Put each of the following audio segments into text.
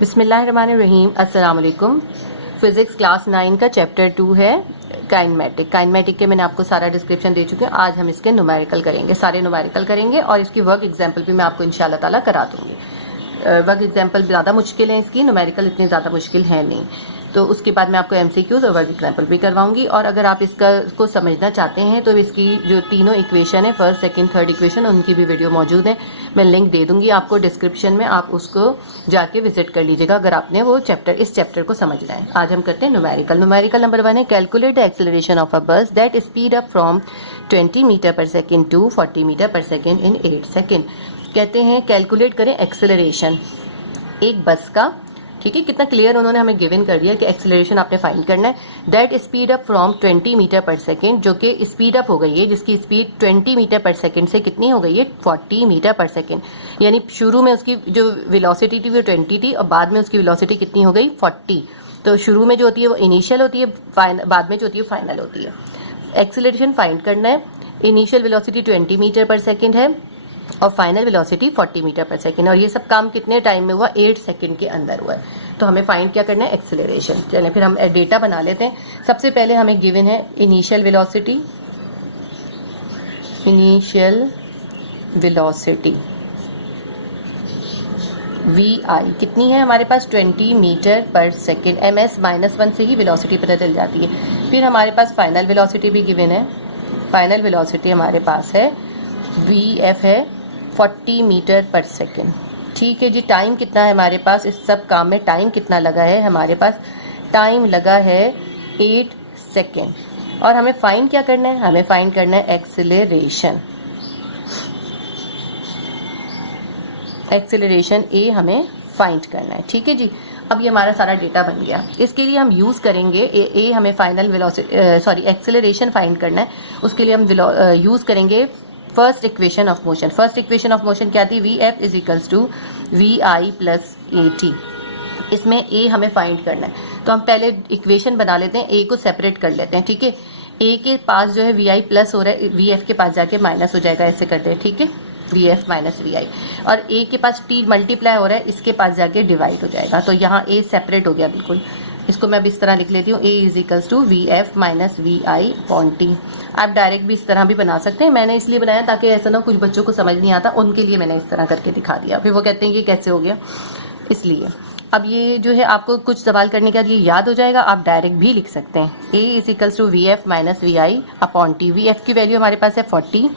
बिस्मिल्लाहिर्रहमानिर्रहीम। अस्सलाम वालेकुम। फिजिक्स क्लास 9 का चैप्टर 2 है काइनेमेटिक के मैंने आपको सारा डिस्क्रिप्शन दे चुकी हूँ। आज हम इसके न्यूमेरिकल करेंगे, सारे न्यूमेरिकल करेंगे और इसकी वर्क एग्जाम्पल भी मैं आपको इंशाल्लाह ताला करा दूंगी। वर्क एग्जाम्पल ज़्यादा मुश्किल है इसकी, न्यूमेरिकल इतनी ज़्यादा मुश्किल है नहीं। तो उसके बाद मैं आपको एमसीक्यूज और वर्क एग्जाम्पल भी करवाऊंगी। और अगर आप इसको समझना चाहते हैं तो इसकी जो तीनों इक्वेशन है, फर्स्ट सेकंड थर्ड इक्वेशन, उनकी भी वीडियो मौजूद है। मैं लिंक दे दूंगी आपको डिस्क्रिप्शन में, आप उसको जाके विजिट कर लीजिएगा अगर आपने वो इस चैप्टर को समझना है। आज हम करते हैं न्यूमेरिकल नंबर 1 है calculate the acceleration of a bus that speed up from 20 metre per second to 40 metre per second in 8 second. कहते हैं कैलकुलेट करें एक्सेलरेशन एक बस का। ठीक है, कितना क्लियर उन्होंने हमें गिवन कर दिया कि एक्सेलरेशन आपने फाइंड करना है। That speed up from 20 metre per second, जो कि स्पीड अप हो गई है, जिसकी स्पीड 20 मीटर पर सेकेंड से कितनी हो गई है, 40 मीटर पर सेकेंड। यानी शुरू में उसकी जो वेलोसिटी थी वो 20 थी और बाद में उसकी वेलोसिटी कितनी हो गई, 40। तो शुरू में जो होती है वो इनिशियल होती है, बाद में जो होती है फाइनल होती है। एक्सेलरेशन फाइंड करना है। Initial velocity 20 metre per second है और final velocity 40 metre per second. और ये सब काम कितने टाइम में हुआ, 8 सेकेंड के अंदर हुआ है। तो हमें फाइंड क्या करना है, एक्सेलरेशन। चलिए फिर हम डेटा बना लेते हैं। सबसे पहले हमें गिवन है इनिशियल वेलोसिटी VI कितनी है हमारे पास, 20 मीटर पर सेकेंड। ms-1 से ही वेलोसिटी पता चल जाती है। फिर हमारे पास फाइनल वेलोसिटी भी गिवन है। फाइनल वेलोसिटी हमारे पास है VF है 40 मीटर पर सेकेंड। ठीक है जी। टाइम कितना है हमारे पास, इस सब काम में टाइम कितना लगा है हमारे पास, टाइम लगा है 8 सेकेंड। और हमें फाइंड क्या करना है, हमें फाइंड करना है एक्सेलरेशन। एक्सेलरेशन ए हमें फाइंड करना है। ठीक है जी। अब ये हमारा सारा डेटा बन गया। इसके लिए हम यूज करेंगे ए हमें फाइनल वेलोसिटी एक्सेलरेशन फाइंड करना है। उसके लिए हम यूज करेंगे first equation of motion. First equation of motion क्या थी, VF is equals to VI plus AT। इसमें ए हमें फाइंड करना है। तो हम पहले इक्वेशन बना लेते हैं, ए को सेपरेट कर लेते हैं। ठीक है, ए के पास जो है VI प्लस हो रहा है, VF के पास जाके माइनस हो जाएगा, ऐसे करते हैं। ठीक है, VF माइनस VI। और ए के पास T मल्टीप्लाई हो रहा है, इसके पास जाके डिवाइड हो जाएगा। तो यहाँ ए सेपरेट हो गया बिल्कुल। इसको मैं अब इस तरह लिख लेती हूँ, A is equals to VF minus VI upon T। आप डायरेक्ट भी इस तरह भी बना सकते हैं। मैंने इसलिए बनाया ताकि ऐसा ना कुछ बच्चों को समझ नहीं आता, उनके लिए मैंने इस तरह करके दिखा दिया। फिर वो कहते हैं ये कैसे हो गया, इसलिए। अब ये जो है आपको कुछ सवाल करने के बाद ये याद हो जाएगा, आप डायरेक्ट भी लिख सकते हैं। A is equals to VF minus VI upon T। VF की वैल्यू हमारे पास है 40,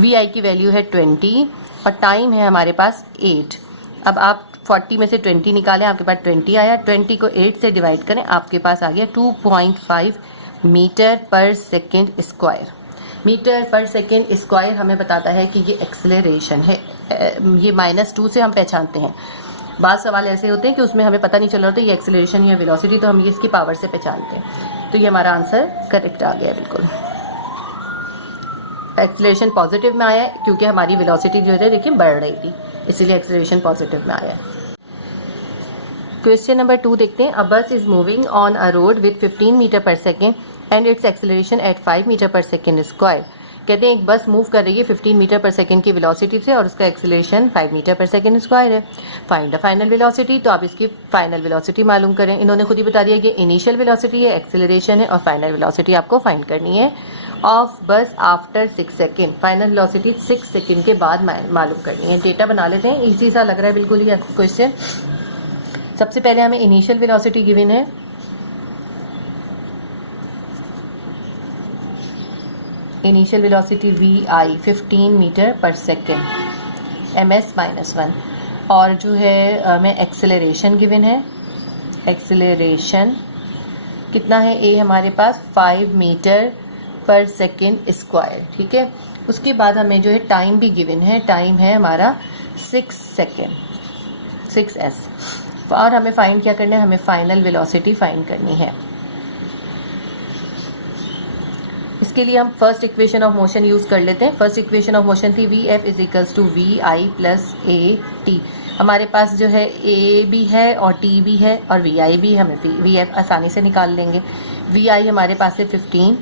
VI की वैल्यू है 20 और टाइम है हमारे पास 8। अब आप 40 में से 20 निकालें, आपके पास 20 आया। 20 को 8 से डिवाइड करें, आपके पास आ गया 2.5 metre per second square. Metre per second square हमें बताता है कि ये एक्सेलरेशन है। ये -2 से हम पहचानते हैं। बाद सवाल ऐसे होते हैं कि उसमें हमें पता नहीं चल रहा होता ये एक्सेलरेशन या वेलोसिटी, तो हम ये इसकी पावर से पहचानते हैं। तो ये हमारा आंसर करेक्ट आ गया बिल्कुल। एक्सेलरेशन पॉजिटिव में आया है क्योंकि हमारी वेलोसिटी जो है देखिए बढ़ रही थी, इसीलिए एक्सेलरेशन पॉजिटिव में आया है। क्वेश्चन नंबर 2 देखते हैं। A bus is moving on a road with 15 metre per second and its acceleration at 5 metre per second square. कहते हैं एक बस मूव कर रही है 15 मीटर पर सेकेंड की वेलोसिटी से और उसका acceleration 5 metre per second square है। Find the final velocity. तो आप इसकी फाइनल वेलोसिटी मालूम करें। इन्होंने खुद ही बता दिया कि इनिशियल वेलोसिटी है, एक्सेलरेशन है और फाइनल वेलोसिटी आपको फाइंड करनी है ऑफ बस after 6 second. Final velocity 6 second के बाद मालूम करनी है। डेटा बना लेते हैं, इजी सा लग रहा है बिल्कुल ही आपको क्वेश्चन। सबसे पहले हमें इनिशियल वेलोसिटी गिवन है, initial velocity VI 15 metre per second, ms-1। और जो है हमें एक्सेलरेशन गिवन है, एक्सेलरेशन कितना है, A हमारे पास 5 मीटर पर सेकेंड स्क्वायर। ठीक है, उसके बाद हमें जो है टाइम भी गिवन है, टाइम है हमारा 6 सेकेंड, 6s। और हमें फाइंड क्या करना है, हमें फाइनल वेलोसिटी फाइंड करनी है। इसके लिए हम first equation of motion use कर लेते हैं। फर्स्ट इक्वेशन ऑफ मोशन थी VF is equals to VI plus AT। हमारे पास जो है A भी है और T भी है और VI भी, हमें VF आसानी से निकाल लेंगे। VI हमारे पास है 15,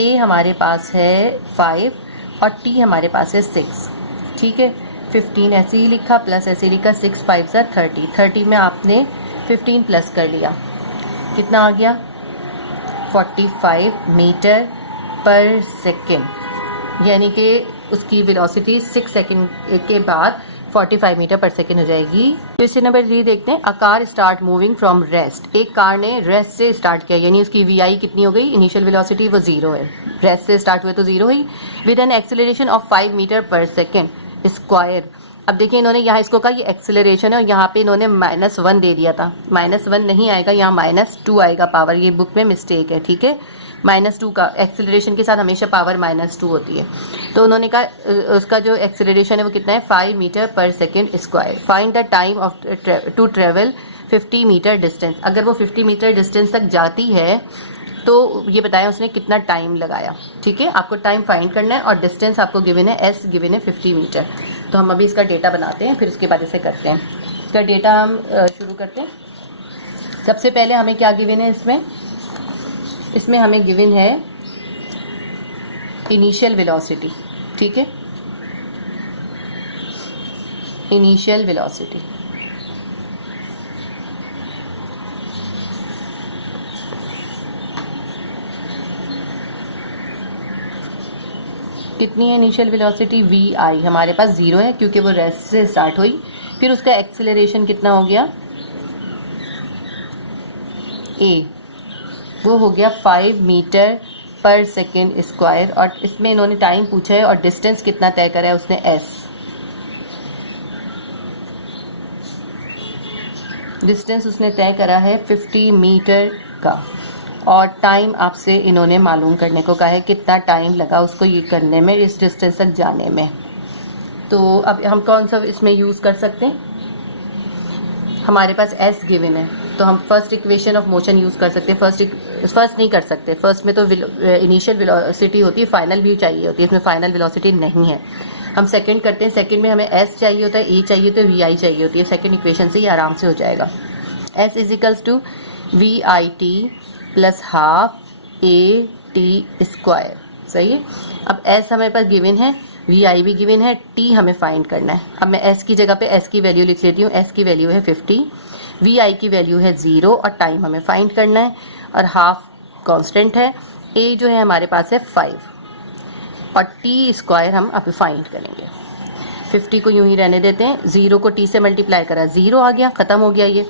A हमारे पास है 5 और T हमारे पास है 6। ठीक है, 15 ऐसे ही लिखा प्लस ऐसे लिखा, 6 5 30। 30 में आपने 15 प्लस कर लिया, कितना आ गया 45 मीटर पर सेकेंड, यानी कि उसकी वेलोसिटी 6 सेकेंड के बाद 45 मीटर पर सेकेंड हो जाएगी। क्वेश्चन नंबर 3 देखते हैं। A car start moving from rest, एक कार ने रेस्ट से स्टार्ट किया, यानी उसकी वी कितनी हो गई, इनिशियल वेलोसिटी वो 0 है, रेस्ट से स्टार्ट हुए तो 0 हुई, with an acceleration of 5 metre per second square. अब देखिए इन्होंने यहाँ इसको कहा ये एक्सेलरेशन है और यहाँ पे इन्होंने -1 दे दिया था, -1 नहीं आएगा, यहाँ -2 आएगा पावर, ये बुक में मिस्टेक है, ठीक है। -2 का एक्सेलरेशन के साथ हमेशा पावर -2 होती है। तो उन्होंने कहा उसका जो एक्सेलरेशन है वो कितना है 5 metre per second square. Find the time of to travel 50 metre distance. अगर वो 50 मीटर डिस्टेंस तक जाती है तो ये बताया उसने कितना टाइम लगाया, ठीक है। आपको टाइम फाइंड करना है और डिस्टेंस आपको गिवन है, एस गिवन है 50 मीटर। तो हम अभी इसका डेटा बनाते हैं, फिर उसके बाद इसे करते हैं। इसका डेटा हम शुरू करते हैं। सबसे पहले हमें क्या गिवन है इसमें हमें गिवन है इनिशियल वेलोसिटी, ठीक है, इनिशियल वेलोसिटी। कितनी है इनिशियल वेलोसिटी, वी आई हमारे पास 0 है क्योंकि वो रेस्ट से स्टार्ट हुई। फिर उसका एक्सेलरेशन कितना हो गया, ए, वो हो गया 5 मीटर पर सेकेंड स्क्वायर, और इसमें इन्होंने टाइम पूछा है और डिस्टेंस कितना तय करा है उसने, एस। डिस्टेंस उसने तय करा है 50 मीटर का, और टाइम आपसे इन्होंने मालूम करने को कहा है कितना टाइम लगा उसको ये करने में, इस डिस्टेंस तक जाने में। तो अब हम कौन सा इसमें यूज़ कर सकते हैं, हमारे पास एस गिवन है तो हम first equation of motion use कर सकते हैं। फर्स्ट नहीं कर सकते, फर्स्ट में तो इनिशियल वेलोसिटी होती है, फाइनल भी चाहिए होती है, इसमें फाइनल वेलोसिटी नहीं है। हम सेकंड करते हैं, सेकंड में हमें एस चाहिए होता है, ए चाहिए होता है, वी आई चाहिए होती है। सेकंड इक्वेशन से ये आराम से हो जाएगा। S is equals to V I T plus half A T square, सही है। अब एस हमारे पास गिवन है, वी आई भी गिवन है, टी हमें फाइंड करना है। अब मैं एस की जगह पे एस की वैल्यू लिख लेती हूँ। एस की वैल्यू है 50, वी आई की वैल्यू है 0 और टाइम हमें फाइंड करना है, और हाफ कांस्टेंट है। ए जो है हमारे पास है 5 और टी स्क्वायर हम अभी फाइंड करेंगे। 50 को यूं ही रहने देते हैं, 0 को टी से मल्टीप्लाई करा 0 आ गया, ख़त्म हो गया ये।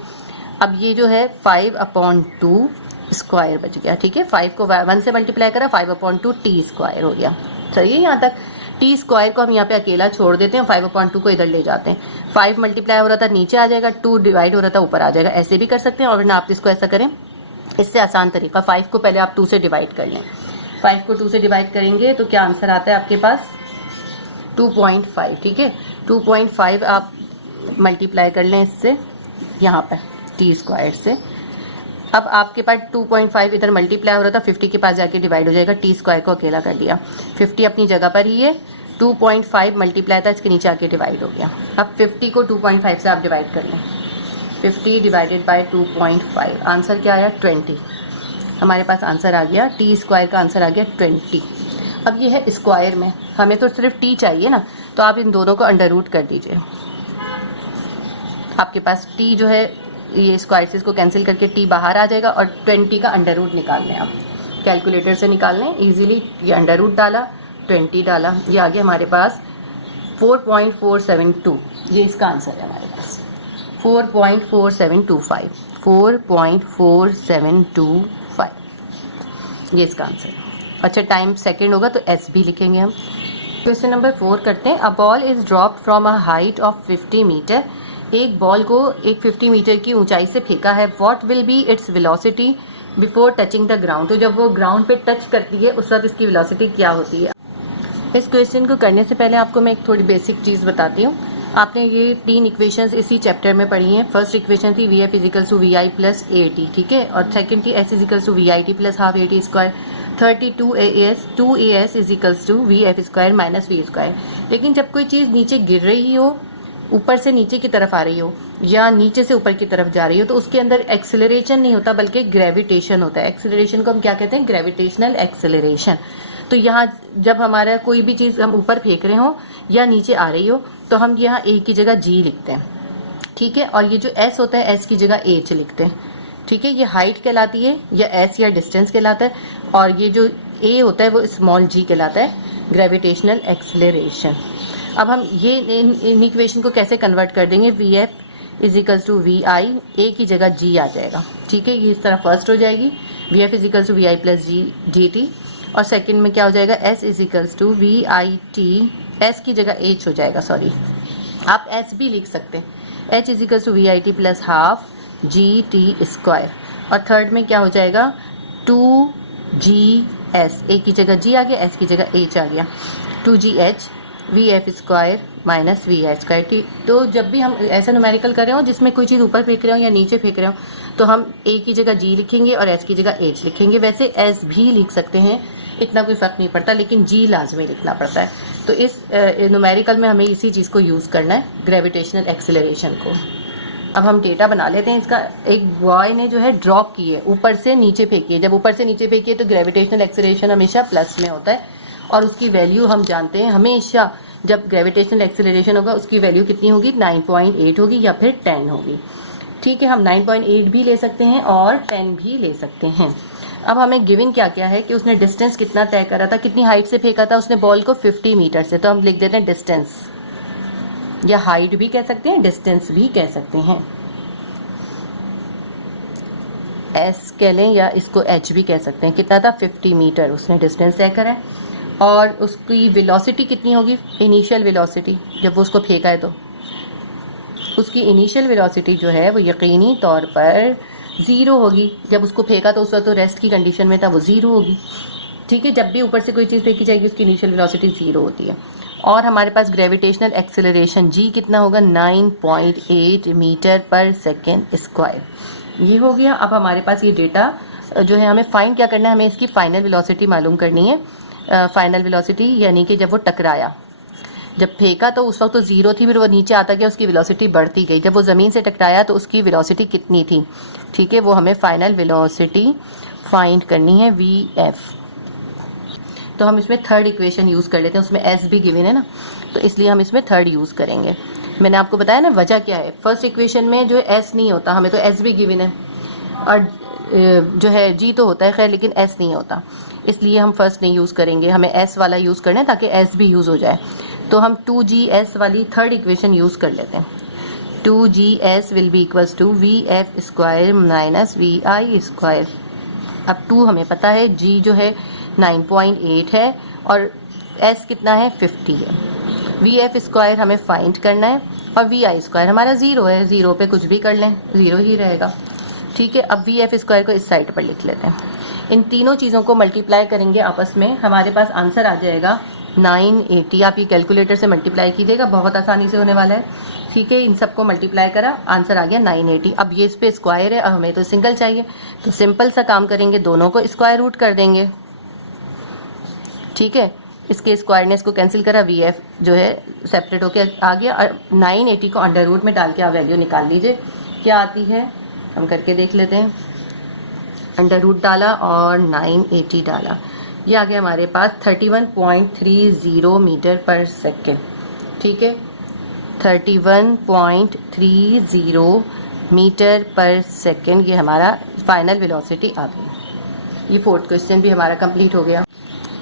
अब ये जो है 5/2 स्क्वायर बच गया, ठीक है। 5 को 1 से मल्टीप्लाई करा, 5/2 टी स्क्वायर हो गया, सही है। यहाँ तक टी स्क्वायर को हम यहाँ पे अकेला छोड़ देते हैं, 5/2 को इधर ले जाते हैं। 5 मल्टीप्लाई हो रहा था नीचे आ जाएगा, 2 डिवाइड हो रहा था ऊपर आ जाएगा, ऐसे भी कर सकते हैं। और ना आप इसको ऐसा करें, इससे आसान तरीका, 5 को पहले आप 2 से डिवाइड कर लें। 5 को 2 से डिवाइड करेंगे तो क्या आंसर आता है आपके पास 2.5, ठीक है। 2.5 आप मल्टीप्लाई कर लें इससे, यहाँ पर टी स्क्वायर से। अब आपके पास 2.5 इधर मल्टीप्लाई हो रहा था, 50 के पास जाके डिवाइड हो जाएगा, टी स्क्वायर को अकेला कर दिया। 50 अपनी जगह पर ही है, 2.5 मल्टीप्लाई था, इसके नीचे आके डिवाइड हो गया। अब 50 को 2.5 से आप डिवाइड कर लें, 50 डिवाइडेड बाय 2.5, आंसर क्या आया 20। हमारे पास आंसर आ गया, टी स्क्वायर का आंसर आ गया 20। अब ये है स्क्वायर में, हमें तो सिर्फ टी चाहिए ना, तो आप इन दोनों को अंडर रूट कर दीजिए। आपके पास टी जो है ये स्क्वायर से इसको कैंसिल करके टी बाहर आ जाएगा, और 20 का अंडर रूट निकाल लें आप, कैलकुलेटर से निकाल लें इजीली। ये अंडर रूट डाला, 20 डाला, ये आ गया हमारे पास 4.472, ये इसका आंसर है हमारे पास 4.4725, 4.4725, ये इसका आंसर है। अच्छा, टाइम सेकेंड होगा तो एस भी लिखेंगे हम। क्वेश्चन नंबर 4 करते हैं। A ball is dropped from a height of 50 metre, एक बॉल को एक 50 मीटर की ऊंचाई से फेंका है। What will be its velocity before touching the ground, तो जब वो ग्राउंड पे टच करती है उस वक्त इसकी वेलोसिटी क्या होती है। इस क्वेश्चन को करने से पहले आपको मैं एक थोड़ी बेसिक चीज़ बताती हूँ। आपने ये 3 इक्वेशंस इसी चैप्टर में पढ़ी हैं। फर्स्ट इक्वेशन थी V F equals to V I plus A T, ठीक है, और सेकंड थी S equals to V I T plus half A T square. 2as is equals to V F square minus V square. लेकिन जब कोई चीज़ नीचे गिर रही हो, ऊपर से नीचे की तरफ आ रही हो या नीचे से ऊपर की तरफ जा रही हो, तो उसके अंदर एक्सेलरेशन नहीं होता बल्कि ग्रेविटेशन होता है। एक्सेलरेशन को हम क्या कहते हैं, ग्रेविटेशनल एक्सेलरेशन। तो यहाँ जब हमारा कोई भी चीज़ हम ऊपर फेंक रहे हो या नीचे आ रही हो तो हम यहाँ ए की जगह जी लिखते हैं। ठीक है। और ये जो s होता है, s की जगह h लिखते हैं, ठीक है। ये हाइट कहलाती है, या s या डिस्टेंस कहलाता है, और ये जो a होता है वो स्मॉल g कहलाता है, ग्रेविटेशनल एक्सेलरेशन। अब हम ये इन इक्वेशन को कैसे कन्वर्ट कर देंगे, V F is equals to V I, A की जगह g आ जाएगा, ठीक है। ये इस तरह फर्स्ट हो जाएगी, V F is equals to V I plus G T, और सेकेंड में क्या हो जाएगा, s is equals to V I T, s की जगह h हो जाएगा, सॉरी आप s भी लिख सकते हैं, h is equals to V I T plus half G T square, और थर्ड में क्या हो जाएगा, 2gS, a की जगह g आ गया, s की जगह h आ गया, 2gH V F square minus V I square. ठीक, तो जब भी हम ऐसा न्यूमेरिकल कर रहे हो जिसमें कोई चीज़ ऊपर फेंक रहे हो या नीचे फेंक रहे हो, तो हम a की जगह g लिखेंगे और s की जगह h लिखेंगे। वैसे s भी लिख सकते हैं, इतना कोई फ़र्क नहीं पड़ता, लेकिन g लाजमी लिखना पड़ता है। तो इस न्यूमेरिकल में हमें इसी चीज़ को यूज़ करना है, ग्रेविटेशनल एक्सेलरेशन को। अब हम डेटा बना लेते हैं इसका। एक बॉय ने जो है ड्रॉप की है, ऊपर से नीचे फेंकी है। जब ऊपर से नीचे फेंकी है तो ग्रेविटेशनल एक्सेलरेशन हमेशा प्लस में होता है, और उसकी वैल्यू हम जानते हैं हमेशा जब ग्रेविटेशनल एक्सेलरेशन होगा उसकी वैल्यू कितनी होगी, 9.8 होगी या फिर 10 होगी। ठीक है, हम 9.8 भी ले सकते हैं और 10 भी ले सकते हैं। अब हमें गिवन क्या क्या है कि उसने डिस्टेंस कितना तय करा था, कितनी हाइट से फेंका था उसने बॉल को, 50 मीटर से। तो हम लिख देते हैं डिस्टेंस, या हाइट भी कह सकते हैं, डिस्टेंस भी कह सकते हैं, एस कह लें या इसको एच भी कह सकते हैं। कितना था, 50 मीटर उसने डिस्टेंस तय करा है। और उसकी वेलोसिटी कितनी होगी, इनिशियल वेलोसिटी, जब वो उसको फेंका है तो उसकी इनिशियल वेलोसिटी जो है वो यकीनी तौर पर 0 होगी। जब उसको फेंका तो उस वक्त तो रेस्ट की कंडीशन में था, वो 0 होगी। ठीक है, जब भी ऊपर से कोई चीज़ फेंकी जाएगी उसकी इनिशियल वेलोसिटी 0 होती है। और हमारे पास ग्रेविटेशनल एक्सेलरेशन जी कितना होगा, 9.8 मीटर पर सेकेंड स्क्वायर। ये हो गया। अब हमारे पास ये डेटा जो है हमें फाइंड क्या करना है, हमें इसकी फाइनल वेलोसिटी मालूम करनी है। फाइनल वेलोसिटी यानी कि जब वो टकराया, जब फेंका तो उस वक्त तो 0 थी, फिर वो नीचे आता गया, उसकी वेलोसिटी बढ़ती गई। जब वो ज़मीन से टकराया तो उसकी वेलोसिटी कितनी थी, ठीक है, वो हमें फाइनल वेलोसिटी फाइंड करनी है, वी एफ। तो हम इसमें थर्ड इक्वेशन यूज़ कर लेते हैं, उसमें एस भी गिवन है ना, तो इसलिए हम इसमें थर्ड यूज़ करेंगे। मैंने आपको बताया ना वजह क्या है, फर्स्ट इक्वेशन में जो एस नहीं होता, हमें तो एस भी गिवन है, और जो है जी तो होता है खैर, लेकिन एस नहीं होता, इसलिए हम फर्स्ट नहीं यूज़ करेंगे, हमें एस वाला यूज़ करना है ताकि एस भी यूज़ हो जाए। तो हम 2gS वाली थर्ड इक्वेशन यूज़ कर लेते हैं। 2gS will be equals to V F square minus V I square. अब 2 हमें पता है, g जो है 9.8 है और s कितना है, 50 है। वी एफ स्क्वायर हमें फाइंड करना है और वी आई स्क्वायर हमारा 0 है, 0 पे कुछ भी कर लें 0 ही रहेगा। ठीक है, अब वी एफ स्क्वायर को इस साइड पर लिख लेते हैं। इन तीनों चीज़ों को मल्टीप्लाई करेंगे आपस में, हमारे पास आंसर आ जाएगा 980। आप ये कैलकुलेटर से मल्टीप्लाई कीजिएगा, बहुत आसानी से होने वाला है। ठीक है, इन सबको मल्टीप्लाई करा, आंसर आ गया 980। अब ये इस पे स्क्वायर है और हमें तो सिंगल चाहिए, तो सिंपल सा काम करेंगे, दोनों को स्क्वायर रूट कर देंगे। ठीक है, इसके स्क्वायरनेस को कैंसिल करा, वी एफ जो है सेपरेट होके आ गया, और 980 को अंडर रूट में डाल के आप वैल्यू निकाल लीजिए क्या आती है, हम करके देख लेते हैं। अंडर रूट डाला और 980 डाला, ये आ गया हमारे पास 31.30 मीटर पर सेकेंड। ठीक है, 31.30 मीटर पर सेकेंड, ये हमारा फाइनल वेलोसिटी आ गई। ये फोर्थ क्वेश्चन भी हमारा कंप्लीट हो गया।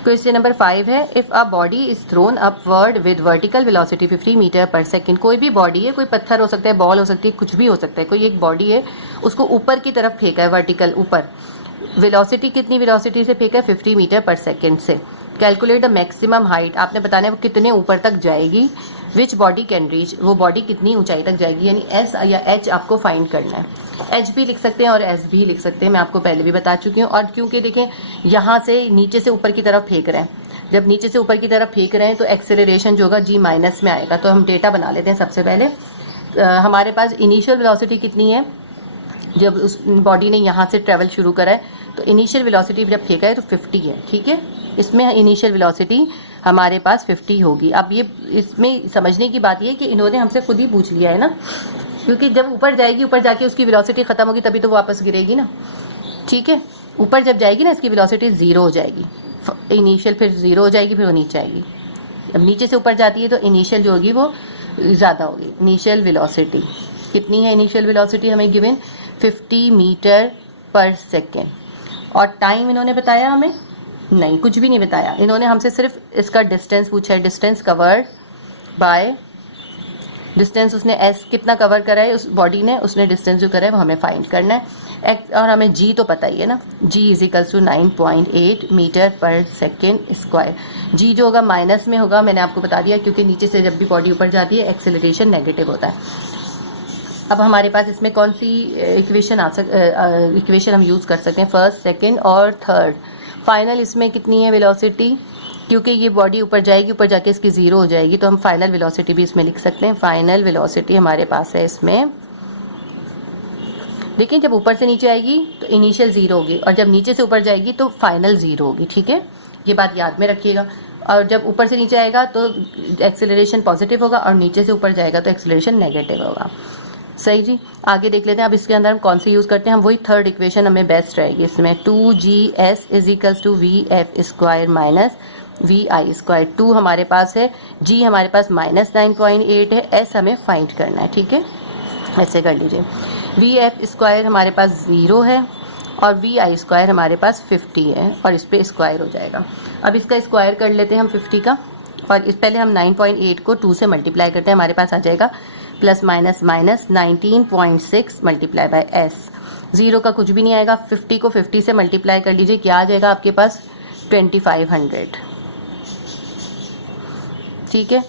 क्वेश्चन नंबर 5 है, if a body is thrown upward with vertical velocity 50 metre per second. कोई भी बॉडी है, कोई पत्थर हो सकता है, बॉल हो सकती है, कुछ भी हो सकता है, कोई एक बॉडी है, उसको ऊपर की तरफ फेंका है, वर्टिकल ऊपर। वेलोसिटी कितनी वेलोसिटी से फेंका है, 50 मीटर पर सेकेंड से। कैलकुलेट द मैक्सिमम हाइट, आपने बताना है वो कितने ऊपर तक जाएगी। विच बॉडी कैन रीच, वो बॉडी कितनी ऊंचाई तक जाएगी, यानी एस या एच आपको फाइंड करना है। एच भी लिख सकते हैं और एस भी लिख सकते हैं, मैं आपको पहले भी बता चुकी हूँ। और क्योंकि देखें यहाँ से नीचे से ऊपर की तरफ फेंक रहे हैं, जब नीचे से ऊपर की तरफ फेंक रहे हैं तो एक्सेलरेशन जो होगा जी माइनस में आएगा। तो हम डेटा बना लेते हैं सबसे पहले। हमारे पास इनिशियल वेलोसिटी कितनी है, जब उस बॉडी ने यहाँ से ट्रेवल शुरू करा है तो इनिशियल वेलोसिटी जब फेंका है तो 50 है। ठीक है, इसमें इनिशियल वेलोसिटी हमारे पास 50 होगी। अब ये इसमें समझने की बात ये कि इन्होंने हमसे खुद ही पूछ लिया है ना, क्योंकि जब ऊपर जाएगी, ऊपर जाके उसकी वेलोसिटी खत्म होगी तभी तो वापस गिरेगी ना। ठीक है, ऊपर जब जाएगी ना इसकी वेलोसिटी 0 हो जाएगी, इनिशियल फिर 0 हो जाएगी, फिर वो नीचे आएगी। अब नीचे से ऊपर जाती है तो इनिशियल जो होगी वो ज़्यादा होगी, इनिशियल वेलोसिटी। कितनी है इनिशियल वेलोसिटी हमें गिवन 50 मीटर पर सेकेंड। और टाइम इन्होंने बताया हमें नहीं, कुछ भी नहीं बताया इन्होंने, हमसे सिर्फ इसका डिस्टेंस पूछा है, डिस्टेंस कवर्ड बाय डिस्टेंस उसने एस कितना कवर करा है उस बॉडी ने, उसने डिस्टेंस जो करा है वो हमें फाइंड करना है। और हमें जी तो पता ही है ना, जी is equals to 9.8 metre per second square. जी जो होगा माइनस में होगा, मैंने आपको बता दिया, क्योंकि नीचे से जब भी बॉडी ऊपर जाती है एक्सेलरेशन नेगेटिव होता है। अब हमारे पास इसमें कौन सी इक्वेशन हम यूज़ कर सकते हैं, फर्स्ट सेकेंड और थर्ड। फाइनल इसमें कितनी है वेलोसिटी, क्योंकि ये बॉडी ऊपर जाएगी, ऊपर जाके इसकी ज़ीरो हो जाएगी, तो हम फाइनल वेलोसिटी भी इसमें लिख सकते हैं। फाइनल वेलोसिटी हमारे पास है इसमें, देखिए जब ऊपर से नीचे आएगी तो इनिशियल ज़ीरो होगी, और जब नीचे से ऊपर जाएगी तो फाइनल ज़ीरो होगी, ठीक है, ये बात याद में रखिएगा। और जब ऊपर से नीचे आएगा तो एक्सेलरेशन पॉजिटिव होगा, और नीचे से ऊपर जाएगा तो एक्सेलरेशन नेगेटिव होगा। सही जी, आगे देख लेते हैं। अब इसके अंदर हम कौन सी यूज़ करते हैं, हम वही थर्ड इक्वेशन हमें बेस्ट रहेगी इसमें, 2GS is equals to VF square minus VI square. 2 हमारे पास है, G हमारे पास -9.8 है, S हमें फाइंड करना है, ठीक है, ऐसे कर लीजिए। VF स्क्वायर हमारे पास 0 है और VI स्क्वायर हमारे पास 50 है, और इस पर स्क्वायर हो जाएगा। अब इसका स्क्वायर कर लेते हैं हम 50 का, और इस पहले हम 9.8 को 2 से मल्टीप्लाई करते हैं, हमारे पास आ जाएगा plus minus minus 19.6 multiply by S। 0 का कुछ भी नहीं आएगा, 50 को 50 से मल्टीप्लाई कर लीजिए, क्या आ जाएगा आपके पास 2500, ठीक है।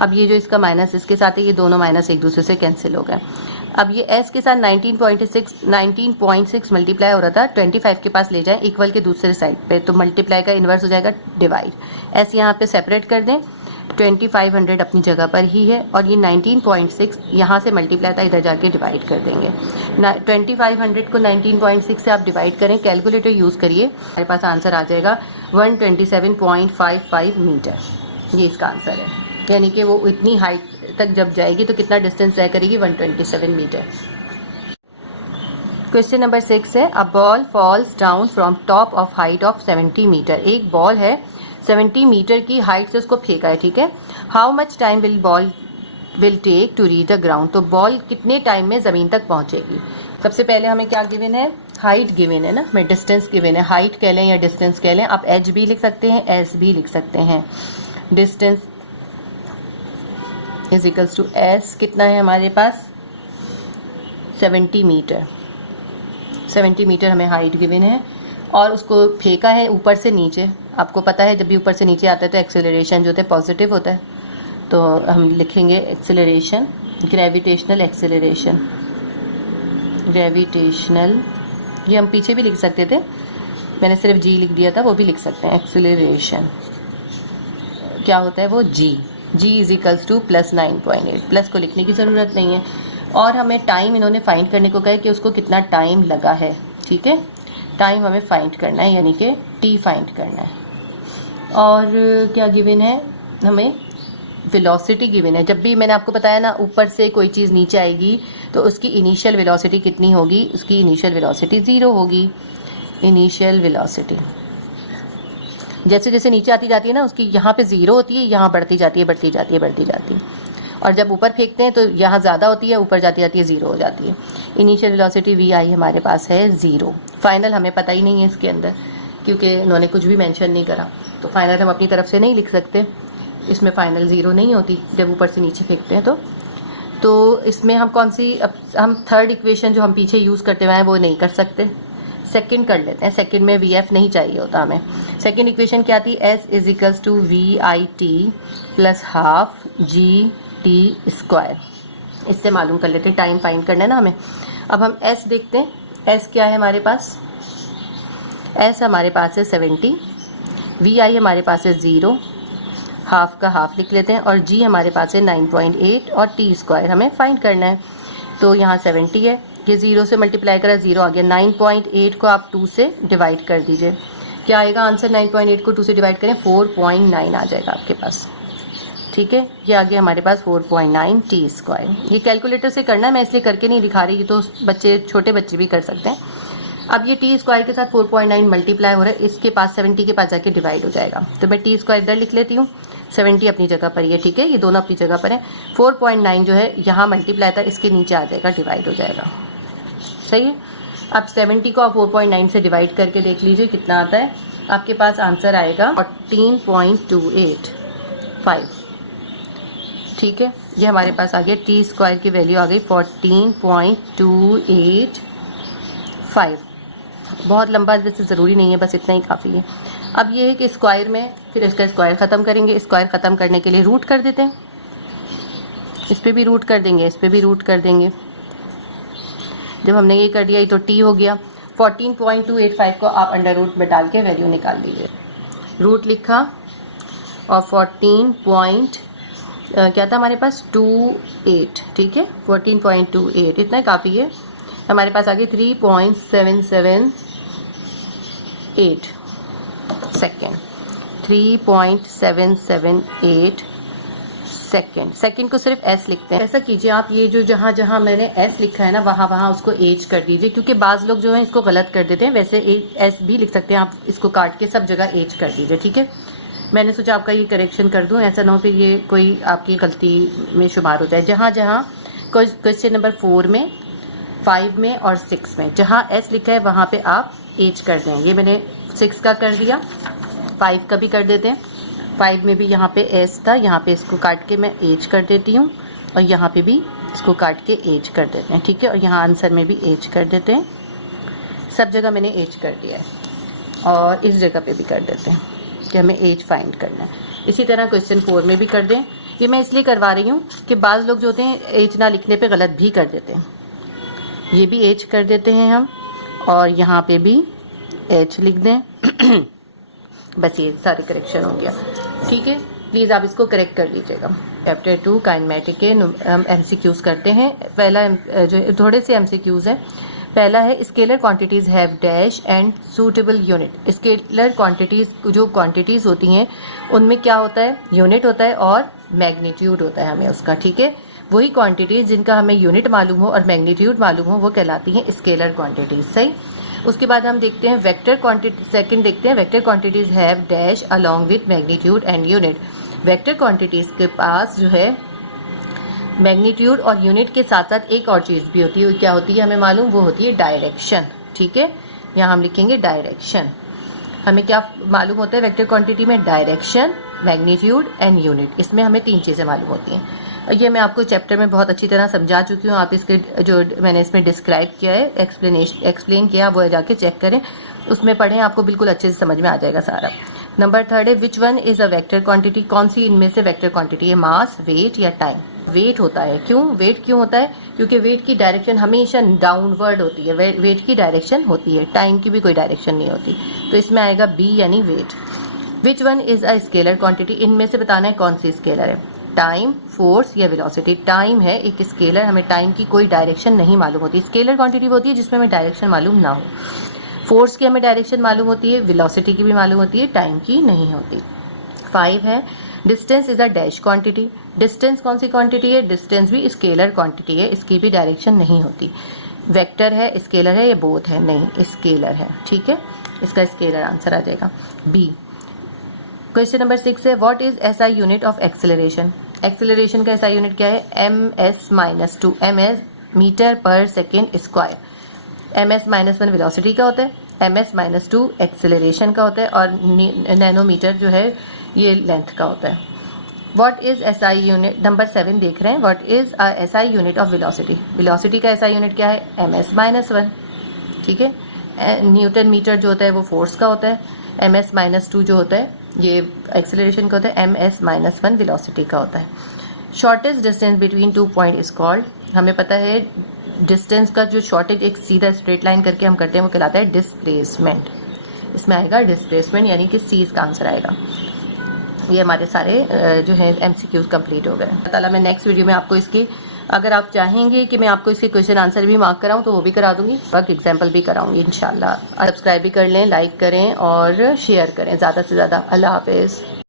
अब ये जो इसका माइनस इसके साथ है, ये दोनों माइनस एक दूसरे से कैंसिल हो गए। अब ये S के साथ 19.6 मल्टीप्लाई हो रहा था, 25 के पास ले जाएं इक्वल के दूसरे साइड पे, तो मल्टीप्लाई का इन्वर्स हो जाएगा डिवाइड। S यहाँ पे सेपरेट कर दें, 2500 अपनी जगह पर ही है, और ये 19.6 यहाँ से मल्टीप्लाई था, इधर जाके डिवाइड कर देंगे। 2500 को 19.6 से आप डिवाइड करें, कैलकुलेटर यूज़ करिए, हमारे पास आंसर आ जाएगा 127.55 मीटर, ये इसका आंसर है। यानी कि वो इतनी हाइट तक जब जाएगी तो कितना डिस्टेंस तय करेगी, 127 मीटर। क्वेश्चन नंबर 6 है, a ball falls down from top of height of 70 metre. एक बॉल है 70 मीटर की हाइट से उसको फेंका है, ठीक है। How much time will ball will take to reach the ground, तो बॉल कितने टाइम में ज़मीन तक पहुंचेगी। सबसे पहले हमें क्या गिवन है, हाइट गिवन है ना, मैं डिस्टेंस गिवन है, हाइट कह लें या डिस्टेंस कह लें, आप h भी लिख सकते हैं, s भी लिख सकते हैं। Distance is equals to s, कितना है हमारे पास 70 मीटर। 70 मीटर हमें हाइट गिवन है, और उसको फेंका है ऊपर से नीचे। आपको पता है जब भी ऊपर से नीचे आता है तो एक्सेलरेशन जो होता है पॉजिटिव होता है, तो हम लिखेंगे एक्सेलरेशन, ग्रेविटेशनल एक्सेलरेशन, ग्रेविटेशनल, ये हम पीछे भी लिख सकते थे, मैंने सिर्फ जी लिख दिया था, वो भी लिख सकते हैं। एक्सेलरेशन क्या होता है वो, g is equals to plus 9.8, plus को लिखने की ज़रूरत नहीं है। और हमें टाइम इन्होंने फाइंड करने को कहा है कि उसको कितना टाइम लगा है, ठीक है, टाइम हमें फाइंड करना है, यानी कि टी फाइंड करना है। और क्या गिवन है, हमें वेलोसिटी गिवन है। जब भी मैंने आपको बताया ना, ऊपर से कोई चीज़ नीचे आएगी तो उसकी इनिशियल वेलोसिटी कितनी होगी, उसकी इनिशियल वेलोसिटी 0 होगी। इनिशियल वेलोसिटी जैसे जैसे नीचे आती जाती है ना, उसकी यहाँ पे 0 होती है, यहाँ बढ़ती जाती है, बढ़ती जाती है, बढ़ती जाती है, और जब ऊपर फेंकते हैं तो यहाँ ज़्यादा होती है, ऊपर जाती जाती है 0 हो जाती है। इनिशियल वेलोसिटी VI हमारे पास है 0। फाइनल हमें पता ही नहीं है इसके अंदर, क्योंकि उन्होंने कुछ भी मेंशन नहीं करा, तो फाइनल हम अपनी तरफ से नहीं लिख सकते, इसमें फाइनल 0 नहीं होती जब ऊपर से नीचे फेंकते हैं। तो इसमें हम कौन सी, अब हम थर्ड इक्वेशन जो हम पीछे यूज़ करते हुए हैं वो नहीं कर सकते, सेकंड कर लेते हैं। सेकंड में VF नहीं चाहिए होता हमें। सेकंड इक्वेशन क्या थी, S is equals to VIT plus half GT square. इससे मालूम कर लेते हैं, टाइम फाइंड करना है ना हमें। अब हम S देखते हैं, S क्या है हमारे पास, S हमारे पास है 70, VI हमारे पास है 0, हाफ का हाफ लिख लेते हैं, और G हमारे पास है 9.8, और T स्क्वायर हमें फाइंड करना है। तो यहाँ 70 है, ये 0 से मल्टीप्लाई करा 0 आ गया, 9.8 को आप 2 से डिवाइड कर दीजिए, क्या आएगा आंसर, 9.8 को 2 से डिवाइड करें 4.9 आ जाएगा आपके पास, ठीक है। ये आ गया हमारे पास 4.9 T स्क्वायर। ये कैलकुलेटर से करना है, मैं इसलिए करके नहीं दिखा रही, ये तो बच्चे, छोटे बच्चे भी कर सकते हैं। अब ये टी स्क्वायर के साथ 4.9 मल्टीप्लाई हो रहा है, इसके पास 70 के पास जाके डिवाइड हो जाएगा, तो मैं टी स्क्वायर इधर लिख लेती हूँ, 70 अपनी जगह पर ही है, ठीक है, ये दोनों अपनी जगह पर है। 4.9 जो है यहाँ मल्टीप्लाई था, इसके नीचे आ जाएगा, डिवाइड हो जाएगा, सही है। अब 70 को आप 4.9 से डिवाइड करके देख लीजिए कितना आता है, आपके पास आंसर आएगा 14.285, ठीक है। ये हमारे पास आ गया, टी स्क्वायर की वैल्यू आ गई 14.285। बहुत लंबा वैसे ज़रूरी नहीं है, बस इतना ही काफ़ी है। अब ये है कि स्क्वायर में फिर इसका स्क्वायर ख़त्म करेंगे, स्क्वायर ख़त्म करने के लिए रूट कर देते हैं, इस पर भी रूट कर देंगे, इस पर भी रूट कर देंगे। जब हमने ये कर दिया, ये तो टी हो गया। 14.285 को आप अंडर रूट में डाल के वैल्यू निकाल दीजिए। रूट लिखा और 14 क्या था हमारे पास 28, ठीक है, 14.28 इतना काफ़ी है। हमारे पास आगे 3.778 सेकेंड, 3.778 सेकेंड। सेकेंड को सिर्फ एस लिखते हैं। ऐसा कीजिए आप, ये जो जहाँ जहाँ मैंने एस लिखा है ना, वहाँ वहाँ उसको एज कर दीजिए, क्योंकि बाज लोग जो है इसको गलत कर देते हैं। वैसे एस भी लिख सकते हैं आप, इसको काट के सब जगह एज कर दीजिए, ठीक है। मैंने सोचा आपका ये करेक्शन कर दूं, ऐसा ना हो फिर ये कोई आपकी गलती में शुमार हो जाए। जहाँ जहाँ क्वेश्चन नंबर 4 में, 5 में और 6 में जहाँ एस लिखा है वहाँ पे आप एज कर दें। ये मैंने 6 का कर दिया, 5 का भी कर देते हैं। 5 में भी यहाँ पे एस था, यहाँ पे इसको काट के मैं एज कर देती हूँ, और यहाँ पे भी इसको काट के एज कर देते हैं, ठीक है। और यहाँ आंसर में भी एज कर देते हैं, सब जगह मैंने एज कर दिया है, और इस जगह पे भी कर देते हैं कि हमें एज फाइंड करना है। इसी तरह क्वेश्चन 4 में भी कर दें। ये मैं इसलिए करवा रही हूँ कि बाज़ लोग जो होते हैं एज ना लिखने पे गलत भी कर देते हैं। ये भी एज कर देते हैं हम, और यहाँ पे भी एच लिख दें। बस ये सारे करेक्शन हो गया, ठीक है। प्लीज़ आप इसको करेक्ट कर लीजिएगा। चैप्टर 2 काइनेमेटिक के हम एमसीक्यूज करते हैं। पहला जो थोड़े से एमसीक्यूज है। पहला है scalar quantities have dash and suitable unit. Scalar quantities जो क्वांटिटीज होती हैं उनमें क्या होता है, यूनिट होता है और मैग्नीट्यूड होता है हमें उसका, ठीक है। वही क्वांटिटीज जिनका हमें यूनिट मालूम हो और मैग्नीट्यूड मालूम हो वो कहलाती हैं स्केलर क्वांटिटीज, सही। उसके बाद हम देखते हैं वेक्टर क्वांटिटी। सेकंड देखते हैं vector quantities have dash along with magnitude and unit. Vector quantities के पास जो है मैग्नीट्यूड और यूनिट के साथ साथ एक और चीज़ भी होती है, क्या होती है हमें मालूम, वो होती है डायरेक्शन, ठीक है। यहाँ हम लिखेंगे डायरेक्शन। हमें क्या मालूम होता है वेक्टर क्वांटिटी में, डायरेक्शन, मैग्नीट्यूड एंड यूनिट। इसमें हमें 3 चीज़ें मालूम होती हैं। ये मैं आपको चैप्टर में बहुत अच्छी तरह समझा चुकी हूँ। आप इसके जो मैंने इसमें डिस्क्राइब किया है, एक्सप्लेन किया, वो जाके चेक करें, उसमें पढ़ें, आपको बिल्कुल अच्छे से समझ में आ जाएगा सारा। नंबर 3 है विच one is a vector quantity. कौन सी इनमें से वेक्टर क्वांटिटी है, मास, वेट या टाइम। वेट होता है, क्यों वेट क्यों होता है, क्योंकि वेट की डायरेक्शन हमेशा डाउनवर्ड होती है, वेट की डायरेक्शन होती है, टाइम की भी कोई डायरेक्शन नहीं होती। तो इसमें आएगा बी यानी weight. Which one is a scalar quantity. इनमें से बताना है कौन सी स्केलर है, टाइम, फोर्स या वेलोसिटी। टाइम है एक स्केलर, हमें टाइम की कोई डायरेक्शन नहीं मालूम होती। स्केलर क्वांटिटी होती है जिसमें हमें डायरेक्शन मालूम ना हो। फोर्स की हमें डायरेक्शन मालूम होती है, वेलोसिटी की भी मालूम होती है, टाइम की नहीं होती। 5 है distance is a dash quantity. Distance कौन सी क्वांटिटी है, डिस्टेंस भी स्केलर क्वांटिटी है, इसकी भी डायरेक्शन नहीं होती। वेक्टर है, स्केलर है, या बोथ है, नहीं स्केलर है, ठीक है। इसका स्केलर आंसर आ जाएगा बी। क्वेश्चन नंबर 6 है what is SI unit of acceleration. Acceleration का एसआई यूनिट क्या है, ms-2, ms metre per second square. ms-1 velocity का होता है, ms-2 एक्सेलरेशन का होता है, और नैनोमीटर जो है ये लेंथ का होता है। What is SI unit, number 7 देख रहे हैं, what is a SI unit of velocity. Velocity का एसआई यूनिट क्या है, ms-1, ठीक है। न्यूटन मीटर जो होता है वो फोर्स का होता है, ms-2 जो होता है ये एक्सेलरेशन का होता है, ms-1 वेलोसिटी का होता है। Shortest distance between 2 point is called. हमें पता है डिस्टेंस का जो शॉर्टेज एक सीधा स्ट्रेट लाइन करके हम करते हैं वो कहलाता है डिस्प्लेसमेंट। इसमें आएगा डिस्प्लेसमेंट, यानी कि सी इसका आंसर आएगा। ये हमारे सारे जो है एमसीक्यूज कंप्लीट हो गए। ताला मैं नेक्स्ट वीडियो में आपको इसकी, अगर आप चाहेंगे कि मैं आपको इसके क्वेश्चन आंसर भी मार्क कराऊं तो वो भी करा दूंगी, वर्क एग्जाम्पल भी कराऊंगी इंशाल्लाह। सब्सक्राइब भी कर लें, लाइक करें और शेयर करें ज़्यादा से ज़्यादा। अल्लाह हाफिज़।